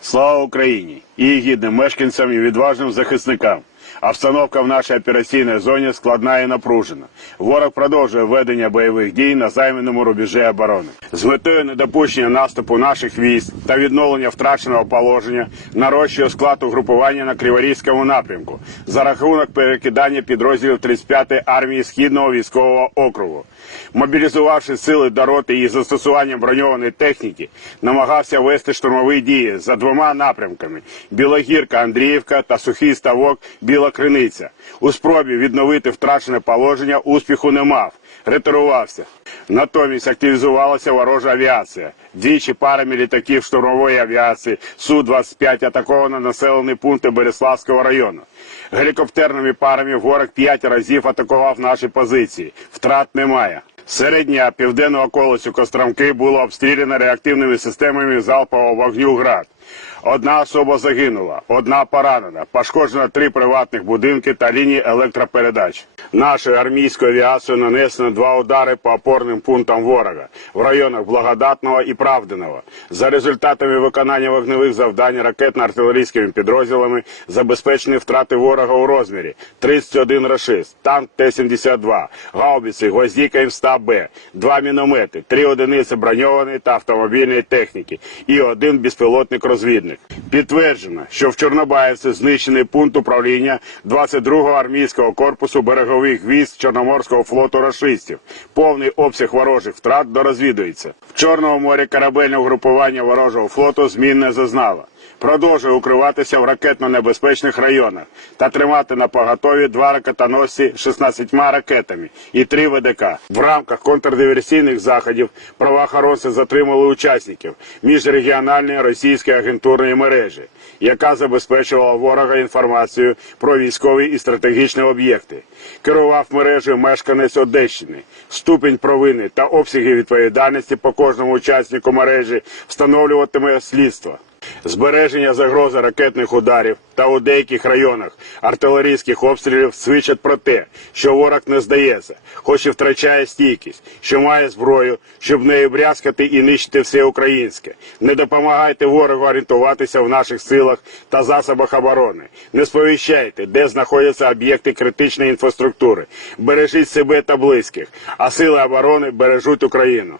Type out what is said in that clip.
Слава Україні! Її гідним мешканцям і відважним захисникам. Обстановка в нашій операційній зоні складна і напружена. Ворог продовжує ведення бойових дій на займаному рубежі оборони. З метою недопущення наступу наших військ та відновлення втраченого положення нарощує склад угрупування на Криворізькому напрямку за рахунок перекидання підрозділів 35-ї армії Східного військового округу. Мобілізувавши сили до роти і застосуванням броньованої техніки, намагався вести штурмові дії за двома напрямками: Білогірка, Андріївка та сухий ставок Біла Криниця. У спробі відновити втрачене положення успіху не мав. Ретирувався. Натомість активізувалася ворожа авіація. Двічі парами літаків штурмової авіації Су-25 атаковано населені пункти Береславського району. Гелікоптерними парами ворог п'ять разів атакував наші позиції. Втрат немає. Серед дня південну околицю Костромки було обстріляно реактивними системами залпового вогню «Град». Одна особа загинула, одна поранена, пошкоджено три приватних будинки та лінії електропередач. Нашою армійською авіацією нанесено два удари по опорним пунктам ворога в районах Благодатного і Правдиного. За результатами виконання вогневих завдань ракетно-артилерійськими підрозділами забезпечені втрати ворога у розмірі 31 рашист, танк Т-72, гаубиці, гвоздіка М100Б, два міномети, три одиниці броньованої та автомобільної техніки і один безпілотник-розвідник. Підтверджено, що в Чорнобаївці знищений пункт управління 22-го армійського корпусу берегових військ Чорноморського флоту рашистів. Повний обсяг ворожих втрат дорозвідується. В Чорному морі корабельне угрупування ворожого флоту змін не зазнало. Продовжує укриватися в ракетно-небезпечних районах та тримати на поготові два ракетоносці 16 ракетами і три ВДК. В рамках контрдиверсійних заходів правоохоронці затримали учасників міжрегіональної російської агентурної мережі, яка забезпечувала ворога інформацію про військові і стратегічні об'єкти. Керував мережею мешканець Одещини. Ступінь провини та обсяги відповідальності по кожному учаснику мережі встановлюватиме слідство. Збереження загрози ракетних ударів та у деяких районах артилерійських обстрілів свідчать про те, що ворог не здається, хоч і втрачає стійкість, що має зброю, щоб нею брязкати і нищити все українське. Не допомагайте ворогу орієнтуватися в наших силах та засобах оборони. Не сповіщайте, де знаходяться об'єкти критичної інфраструктури. Бережіть себе та близьких, а сили оборони бережуть Україну.